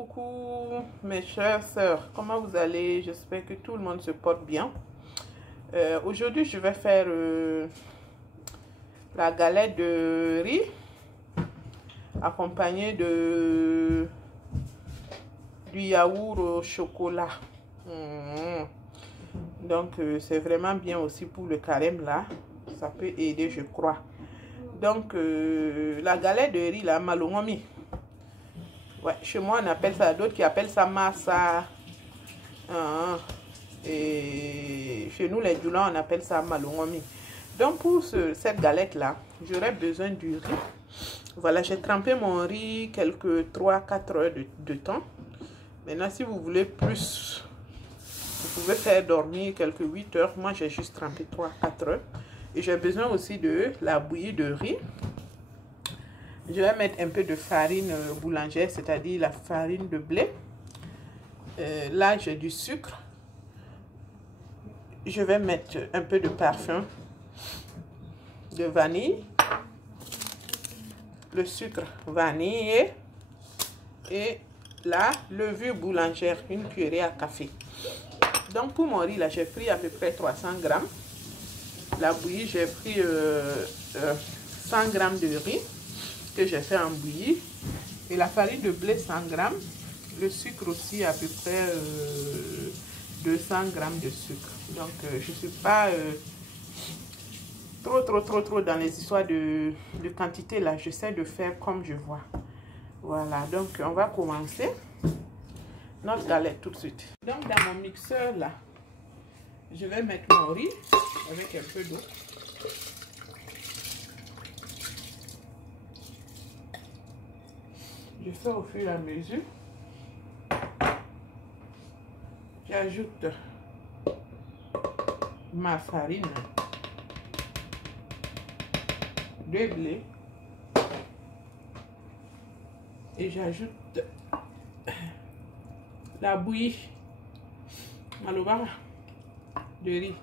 Coucou mes chères sœurs, comment vous allez? J'espère que tout le monde se porte bien. Aujourd'hui je vais faire la galette de riz accompagnée de du yaourt au chocolat. Donc c'est vraiment bien aussi pour le carême là, ça peut aider je crois. Donc la galette de riz là, malongomi. Ouais, chez moi on appelle ça, d'autres qui appellent ça massa. Et chez nous les Djoula on appelle ça malongomi. Donc pour cette galette là, j'aurais besoin du riz. Voilà, j'ai trempé mon riz quelques 3-4 heures de temps. Maintenant si vous voulez plus, vous pouvez faire dormir quelques 8 heures. Moi j'ai juste trempé 3-4 heures. Et j'ai besoin aussi de la bouillie de riz. Je vais mettre un peu de farine boulangère, c'est-à-dire la farine de blé. Là, j'ai du sucre. Je vais mettre un peu de parfum de vanille. Le sucre vanille. Et la levure boulangère, une cuillerée à café. Donc, pour mon riz, là, j'ai pris à peu près 300 grammes. La bouillie, j'ai pris 100 grammes de riz que j'ai fait en bouillie, et la farine de blé 100 grammes, le sucre aussi à peu près 200 grammes de sucre. Donc je suis pas trop dans les histoires de quantité là, j'essaie de faire comme je vois. Voilà, donc on va commencer notre galette tout de suite. Donc dans mon mixeur là, je vais mettre mon riz avec un peu d'eau. Je fais au fur et à mesure. J'ajoute ma farine de blé. Et j'ajoute la bouillie malobara de riz.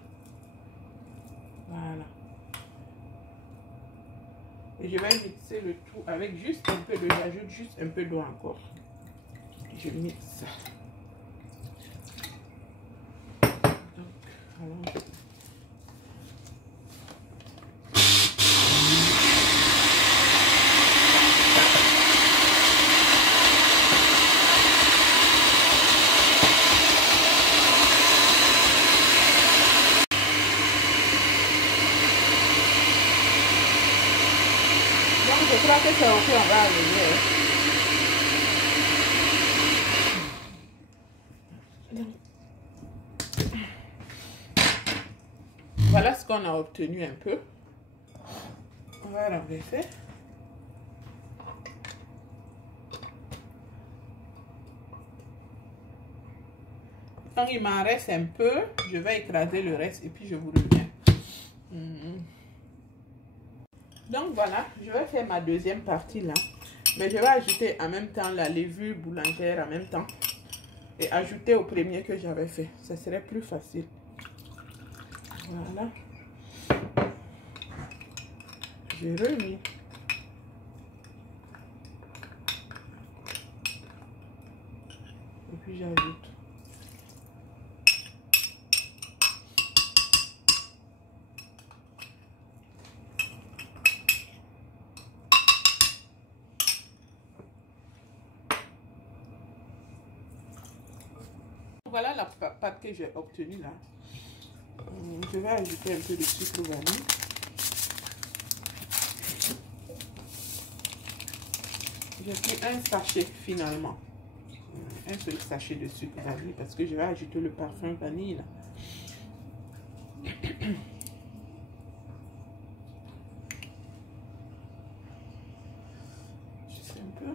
Voilà. Et je vais mixer le tout avec juste un peu d'eau. J'ajoute juste un peu d'eau encore. Je mixe. Donc, allons. Je crois que c'est ok, on va arriver. Voilà ce qu'on a obtenu un peu. On va renverser. Quand il m'en reste un peu, je vais écraser le reste et puis je vous reviens. Donc voilà, je vais faire ma deuxième partie là. Mais je vais ajouter en même temps la levure boulangère en même temps. Et ajouter au premier que j'avais fait. Ça serait plus facile. Voilà. Je remis. Et puis j'ajoute. Voilà la pâte que j'ai obtenue là. Je vais ajouter un peu de sucre vanille. J'ai pris un sachet finalement. Un seul sachet de sucre vanille parce que je vais ajouter le parfum vanille là. Juste un peu.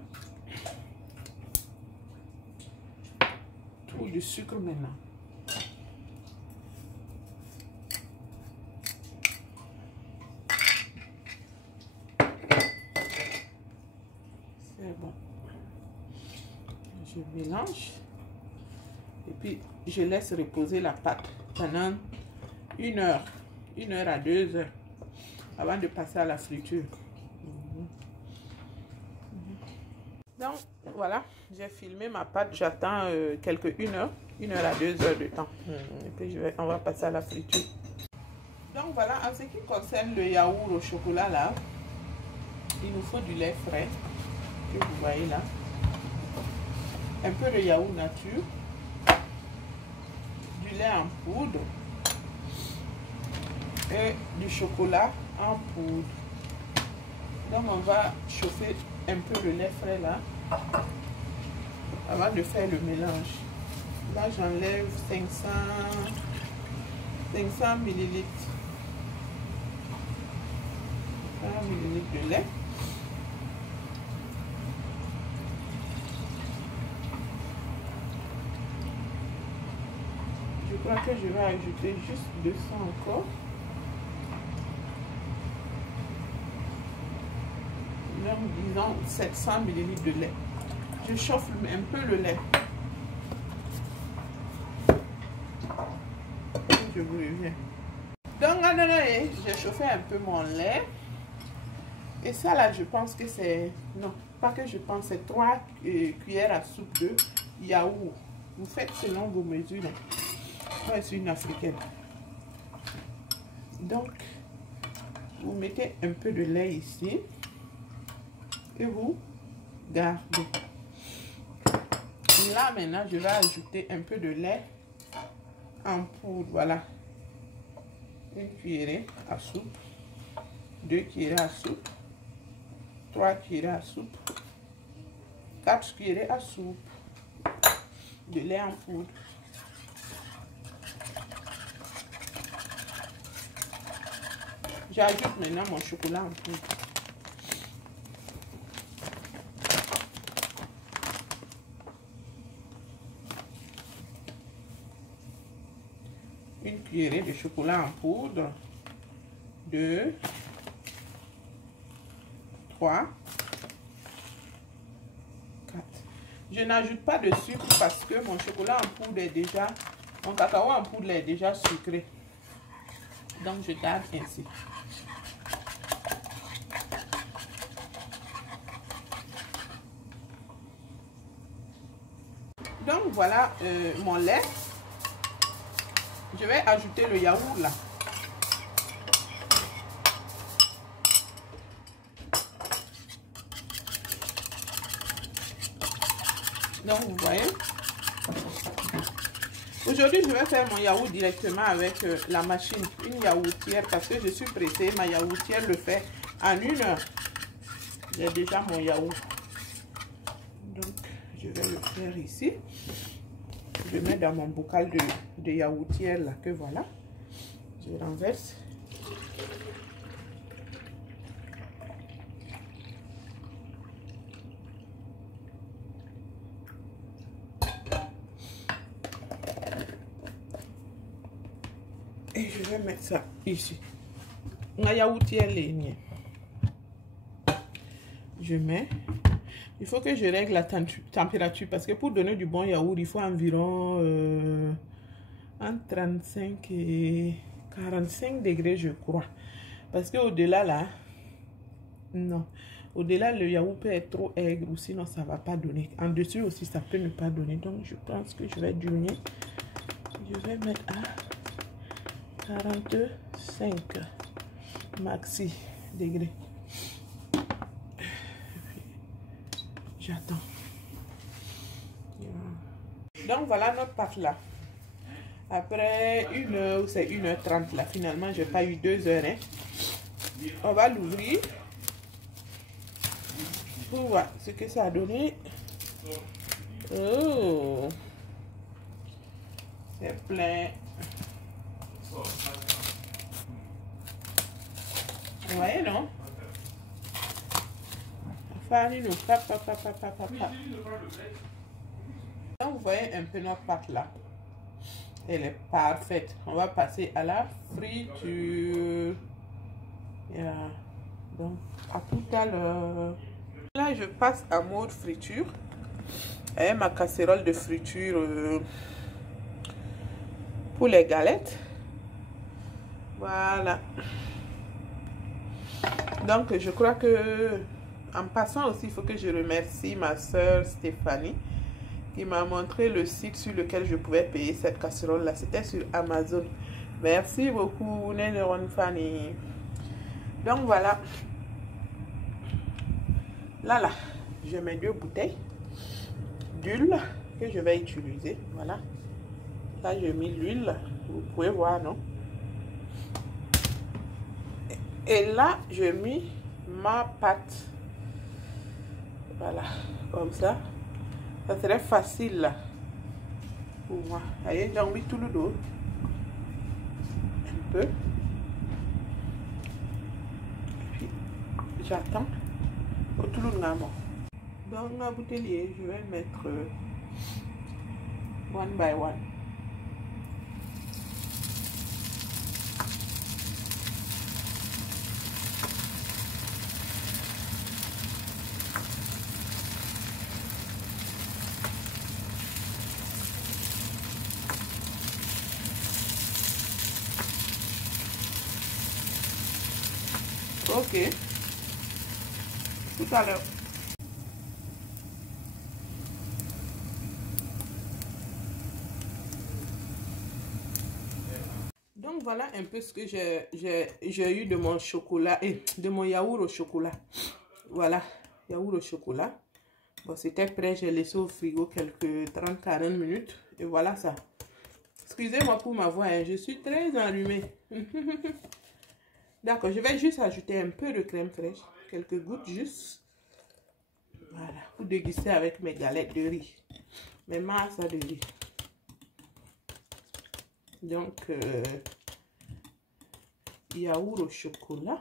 Tout du sucre maintenant. C'est bon. Je mélange. Et puis, je laisse reposer la pâte pendant 1 heure. 1 heure à 2 heures. Avant de passer à la friture. Donc, voilà, j'ai filmé ma pâte. J'attends quelques 1 heure à 2 heures de temps. Et puis, on va passer à la friture. Donc, voilà, en ce qui concerne le yaourt au chocolat, là, il nous faut du lait frais, que vous voyez là. Un peu de yaourt nature. Du lait en poudre. Et du chocolat en poudre. Donc, on va chauffer un peu le lait frais là avant de faire le mélange. Là, j'enlève 500 millilitres. 500 millilitres de lait. Je crois que je vais ajouter juste 200 encore. Donc, disons 700 millilitres de lait. Je chauffe un peu le lait. Je vous reviens. Donc, j'ai chauffé un peu mon lait. Et ça, là, je pense que c'est... Non, pas que je pense, c'est 3 cuillères à soupe de yaourt. Vous faites selon vos mesures. Moi, je suis une africaine. Donc, vous mettez un peu de lait ici. Et vous gardez. Là, maintenant, je vais ajouter un peu de lait en poudre. Voilà. 1 cuillerée à soupe. 2 cuillerées à soupe. 3 cuillerées à soupe. 4 cuillerées à soupe de lait en poudre. J'ajoute maintenant mon chocolat en poudre. Une cuillerée de chocolat en poudre. 2, 3, 4. Je n'ajoute pas de sucre parce que mon chocolat en poudre est déjà, mon cacao en poudre est déjà sucré. Donc je garde ainsi. Donc voilà mon lait. Je vais ajouter le yaourt là. Donc vous voyez. Aujourd'hui je vais faire mon yaourt directement avec la machine, une yaourtière, parce que je suis pressée. Ma yaourtière le fait en 1 heure. J'ai déjà mon yaourt. Donc je vais le faire ici. Je mets dans mon bocal de yaourtière là, que voilà. Je renverse. Et je vais mettre ça ici. Ma yaourtière lignée. Je mets. Il faut que je règle la température parce que pour donner du bon yaourt, il faut environ entre 35 et 45 degrés, je crois. Parce que au-delà là, non. Au-delà, le yaourt peut être trop aigre ou sinon ça ne va pas donner. En dessus aussi, ça peut ne pas donner. Donc, je pense que je vais diminuer. Je vais mettre à 45 maxi degrés. J'attends. Donc voilà notre pâte là. Après 1 heure, c'est 1h30 là. Finalement, j'ai pas eu 2 heures. Hein. On va l'ouvrir pour voir ce que ça a donné. Oh, c'est plein. Vous voyez, non? Donc, vous voyez un peu notre pâte là. Elle est parfaite. On va passer à la friture. Yeah. Donc, à tout à l'heure. Là, je passe à mode friture. Et ma casserole de friture pour les galettes. Voilà. Donc, je crois que En passant aussi, il faut que je remercie ma soeur Stéphanie qui m'a montré le site sur lequel je pouvais payer cette casserole là. C'était sur Amazon. Merci beaucoup Nénéron Fanny. Donc voilà. Là, je mets 2 bouteilles d'huile que je vais utiliser. Voilà. Là, j'ai mis l'huile. Vous pouvez voir, non? Et là, j'ai mis ma pâte. Voilà. Comme ça. Ça serait facile là. Pour moi. Voyez, j'ai mis tout le dos. Un peu. Puis, j'attends. Tout le monde. Dans la bouteille, je vais mettre one by one. Ok. Tout à l'heure. Donc voilà un peu ce que j'ai eu de mon chocolat et de mon yaourt au chocolat. Voilà, yaourt au chocolat. Bon, c'était prêt, j'ai laissé au frigo quelques 30-40 minutes. Et voilà ça. Excusez-moi pour ma voix, hein, je suis très enrhumée. D'accord, je vais juste ajouter un peu de crème fraîche. Quelques gouttes juste. Voilà, pour déguster avec mes galettes de riz. Mes masses de riz. Donc, yaourt au chocolat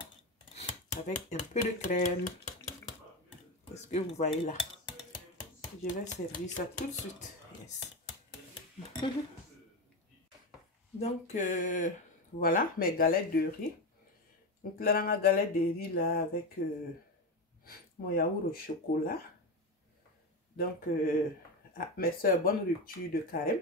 avec un peu de crème. Est-ce que vous voyez là? Je vais servir ça tout de suite. Yes. Donc, voilà mes galettes de riz. Donc là, la galette de riz là avec mon yaourt au chocolat. Donc, mes soeurs, bonne rupture de carême.